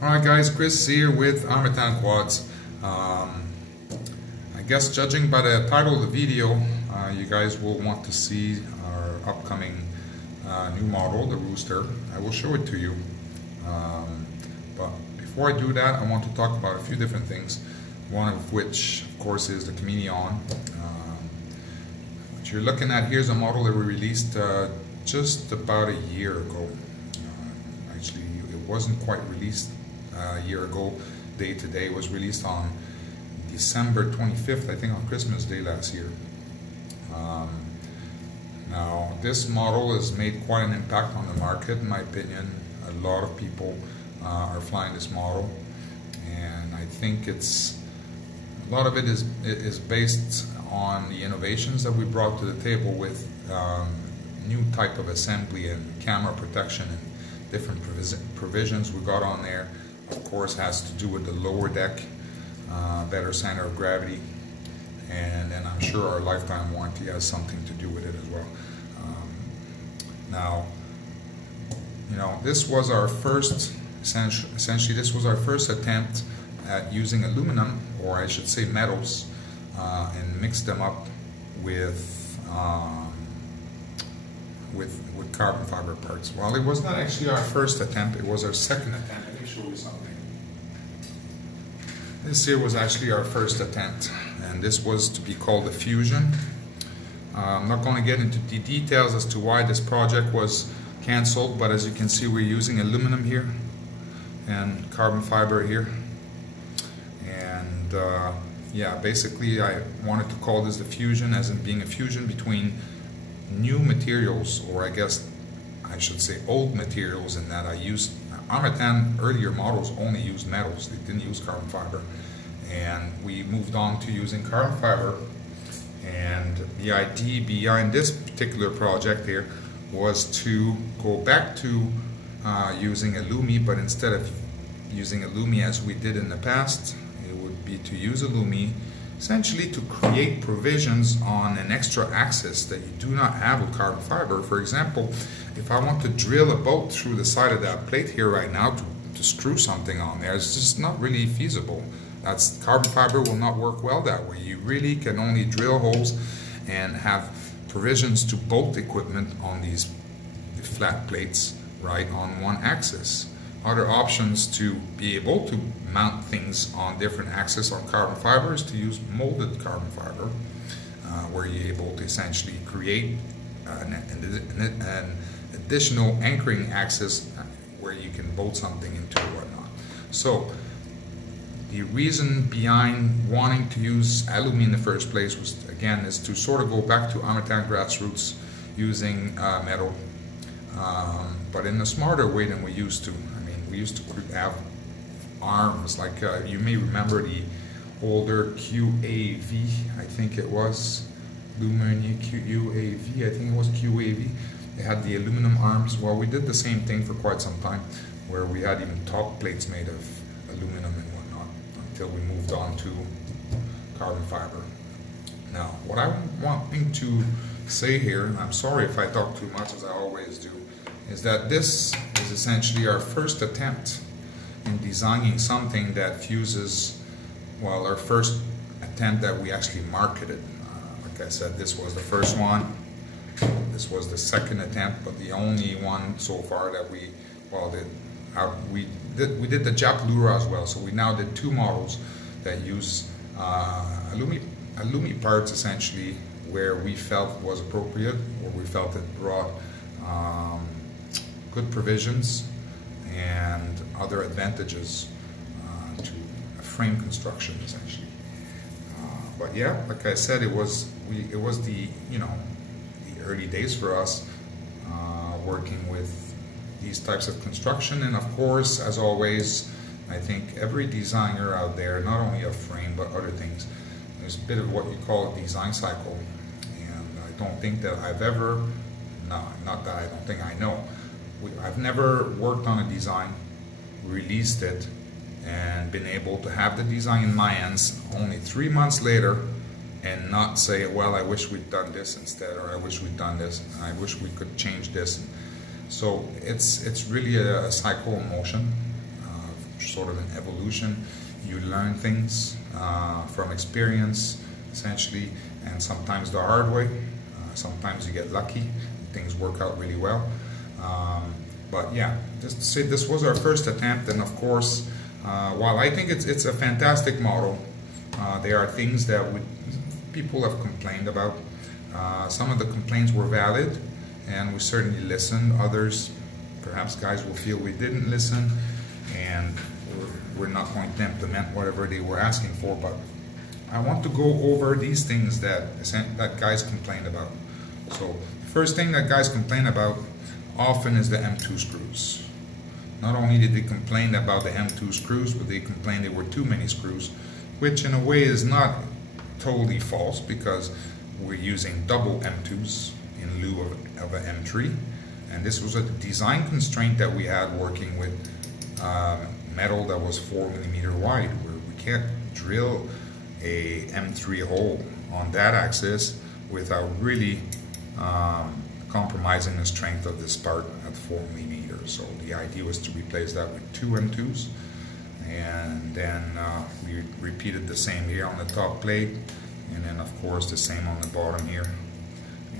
Alright guys, Chris here with Armattan Quads. I guess judging by the title of the video, you guys will want to see our upcoming new model, the Rooster. I will show it to you. But before I do that, I want to talk about a few different things. One of which, of course, is the Chameleon. What you're looking at here is a model that we released just about a year ago. Actually, it wasn't quite released a year ago. Day to day, it was released on December 25th, I think on Christmas Day last year. Now, this model has made quite an impact on the market, in my opinion. A lot of people are flying this model, and I think a lot of it is based on the innovations that we brought to the table with new type of assembly and camera protection and different provisions we got on there. Of course, has to do with the lower deck, better center of gravity, and I'm sure our lifetime warranty has something to do with it as well. Now, you know, this was our first, essentially this was our first attempt at using aluminum, or I should say metals, and mix them up with carbon fiber parts. Well, it was not actually our first attempt, it was our second attempt. Let me show you something. This here was actually our first attempt, and this was to be called the Fusion. I'm not going to get into the details as to why this project was cancelled, but as you can see, we're using aluminum here and carbon fiber here. And yeah, basically I wanted to call this the Fusion, as in being a fusion between new materials, or I guess I should say old materials, in that I used Armattan earlier models only used metals, they didn't use carbon fiber, and we moved on to using carbon fiber. And the idea behind this particular project here was to go back to using alumi, but instead of using alumi as we did in the past, it would be to use alumi essentially to create provisions on an extra axis that you do not have with carbon fiber. For example, if I want to drill a bolt through the side of that plate here right now to screw something on there, it's just not really feasible. Carbon fiber will not work well that way. You really can only drill holes and have provisions to bolt equipment on these flat plates right on one axis. Other options to be able to mount things on different axes on carbon fiber is to use molded carbon fiber, where you're able to essentially create an additional anchoring axis where you can bolt something into or whatnot. So the reason behind wanting to use alumi in the first place was, again, is to sort of go back to Armattan grassroots using metal, but in a smarter way than we used to. I mean, we used to have arms, like you may remember the older QAV, I think it was, Luminier QAV, I think it was QAV. They had the aluminum arms. Well, we did the same thing for quite some time, where we had even top plates made of aluminum and whatnot, until we moved on to carbon fiber. Now, what I'm wanting to say here, and I'm sorry if I talk too much as I always do, is that this is essentially our first attempt in designing something that fuses, well, our first attempt that we actually marketed. Like I said, this was the first one, this was the second attempt, but the only one so far that we did the Jap Lura as well. So we now did two models that use alumi parts, essentially, where we felt was appropriate, or we felt it brought good provisions and other advantages to a frame construction, essentially. But yeah, like I said, it was the early days for us working with these types of construction. And of course, as always, I think every designer out there, not only a frame but other things, there's a bit of what you call a design cycle. And I don't think that I've ever, no, not that I don't think I know, I've never worked on a design, released it, and been able to have the design in my hands only 3 months later and not say, well, I wish we'd done this instead, or I wish we'd done this, and I wish we could change this. So it's really a cycle of motion. sort of an evolution. You learn things from experience, essentially, and sometimes the hard way. Sometimes you get lucky, things work out really well. But yeah, just to say this was our first attempt, and of course, while I think it's a fantastic model, there are things that people have complained about. Some of the complaints were valid, and we certainly listened. Others, perhaps guys will feel we didn't listen, and we're not going to implement whatever they were asking for. But I want to go over these things that guys complained about. So the first thing that guys complain about often is the M2 screws. Not only did they complain about the M2 screws, but they complained there were too many screws, which in a way is not totally false, because we're using double M2s in lieu of an M3, and this was a design constraint that we had working with metal that was 4mm wide, where we can't drill a M3 hole on that axis without really compromising the strength of this part at 4mm. So the idea was to replace that with two M2s, and then we repeated the same here on the top plate, and then of course the same on the bottom here.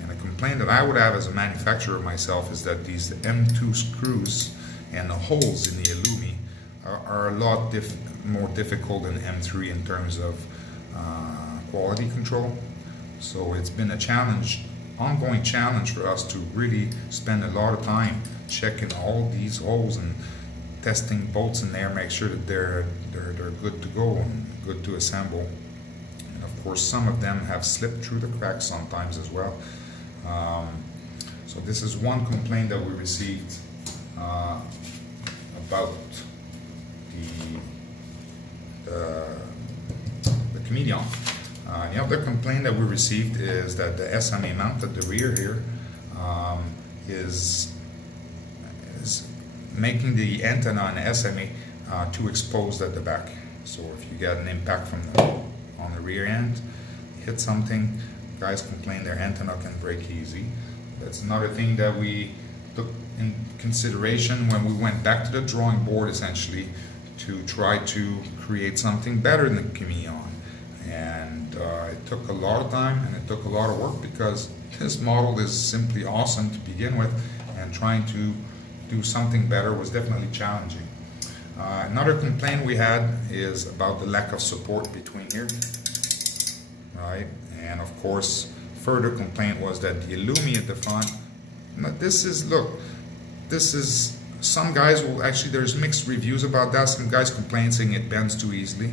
And a complaint that I would have as a manufacturer myself is that these M2 screws and the holes in the Illumi are a lot more difficult than M3 in terms of quality control. So it's been a challenge, ongoing challenge for us to really spend a lot of time checking all these holes and testing bolts in there, make sure that they're good to go and good to assemble. And of course, some of them have slipped through the cracks sometimes as well. So this is one complaint that we received about the Chameleon. The other complaint that we received is that the SMA mount at the rear here is making the antenna on the SMA too exposed at the back. So if you get an impact on the rear end, hit something, guys complain their antenna can break easy. That's another thing that we took in consideration when we went back to the drawing board, essentially, to try to create something better than the Chameleon. And it took a lot of time and it took a lot of work, because this model is simply awesome to begin with, and trying to do something better was definitely challenging. Another complaint we had is about the lack of support between here, right? And of course, further complaint was that the Illumi at the front, this is, some guys will actually, there's mixed reviews about that. Some guys complain saying it bends too easily.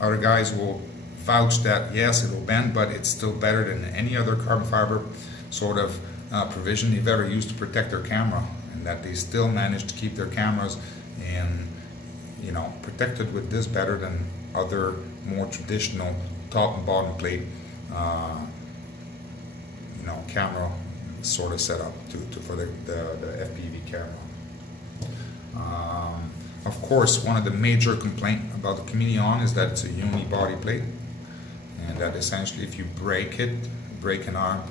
Other guys will vouch that yes, it'll bend, but it's still better than any other carbon fiber sort of provision they've ever used to protect their camera, and that they still manage to keep their cameras protected with this better than other more traditional top and bottom plate camera sort of setup for the FPV camera. Of course, one of the major complaints about the Chameleon is that it's a uni-body plate, and that essentially if you break an arm,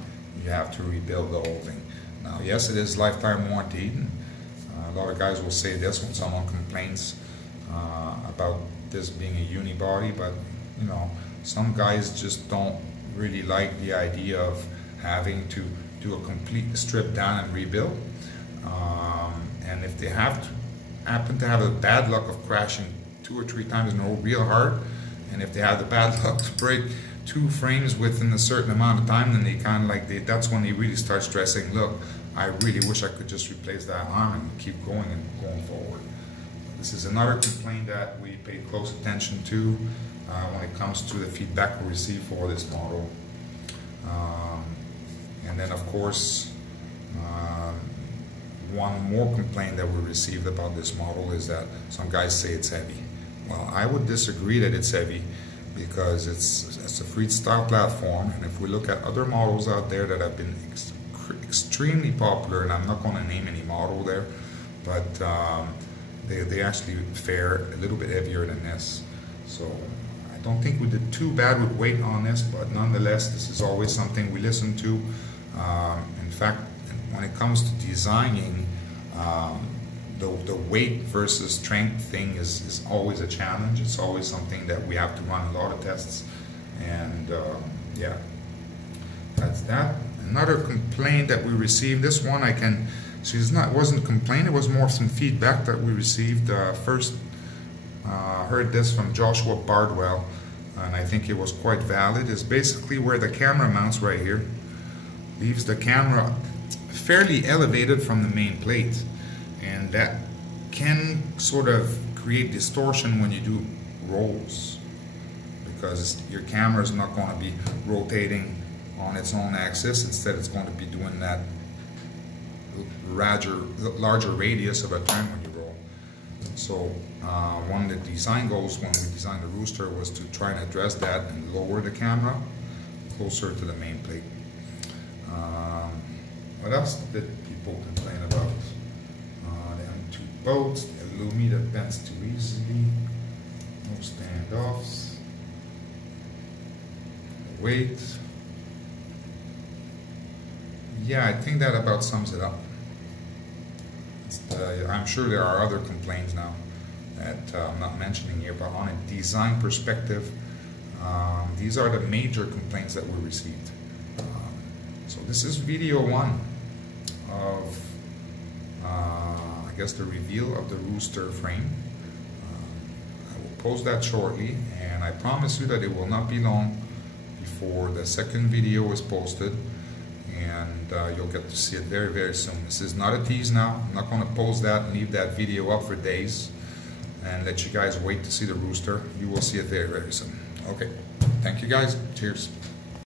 you have to rebuild the whole thing. Now, yes, it is lifetime warranty. A lot of guys will say this when someone complains about this being a uni-body, but some guys just don't really like the idea of having to do a complete strip down and rebuild. And if they happen to have the bad luck of crashing 2 or 3 times in a row real hard, and if they have the bad luck to break 2 frames within a certain amount of time, then they kind of that's when they really start stressing, look, I really wish I could just replace that arm and keep going forward. This is another complaint that we pay close attention to when it comes to the feedback we receive for this model. And then of course, one more complaint that we received about this model is that some guys say it's heavy. Well, I would disagree that it's heavy, because it's a freestyle platform, and if we look at other models out there that have been extremely popular, and I'm not going to name any model there, but they actually fare a little bit heavier than this. So I don't think we did too bad with weight on this, but nonetheless, this is always something we listen to. In fact, when it comes to designing the weight versus strength thing is always a challenge. It's always something that we have to run a lot of tests, and yeah, that's that. Another complaint that we received, this one wasn't a complaint, it was more some feedback that we received. First heard this from Joshua Bardwell, and I think it was quite valid. Is basically where the camera mounts right here, leaves the camera fairly elevated from the main plate, and that can sort of create distortion when you do rolls, because your camera is not going to be rotating on its own axis. Instead, it's going to be doing that larger radius of a turn when you roll. So one of the design goals when we designed the Rooster was to try and address that and lower the camera closer to the main plate. What else did people complain about? The M2 boats, the Lumi that bends too easily, no standoffs, the weight. Yeah, I think that about sums it up. I'm sure there are other complaints now that I'm not mentioning here, but on a design perspective, these are the major complaints that we received. So this is video one of, I guess, the reveal of the Rooster frame. I will post that shortly, and I promise you that it will not be long before the second video is posted, and you'll get to see it very, very soon. This is not a tease now. I'm not going to post that and leave that video up for days and let you guys wait to see the Rooster. You will see it very, very soon. Okay, thank you guys. Cheers.